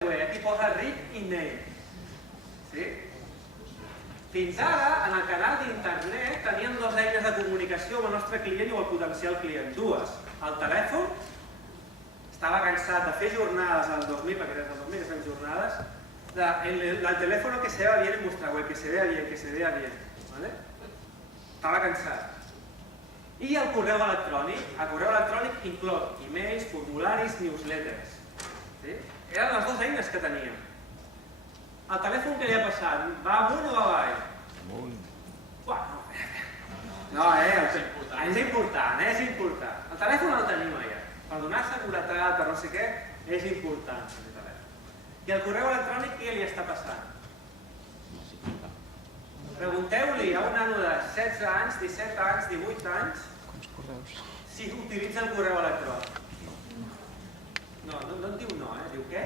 aquí posa read email. Fins ara, en el canal d'internet, teníem dues eines de comunicació amb el nostre client i el potencial client. Dues. El telèfon, estava cansat de fer jornades al 2000, perquè des del 2000 que fem jornades, del teléfono que se vea bien en vuestra web, que se vea bien, que se vea bien. Estava cansat. I el correu electrònic. El correu electrònic inclou emails, formularis, newsletters. Eren les dues eines que teníem. El telèfon què li ha passat? Va amunt o va avall? Amunt. No, és important, és important. El telèfon el tenim allà. Per donar seguretat, per no sé què, és important. I el correu electrònic què li està passant? Pregunteu-li a un nano de 16 anys, 17 anys, 18 anys si utilitza el correu electrònic. No, no et diu no, diu què?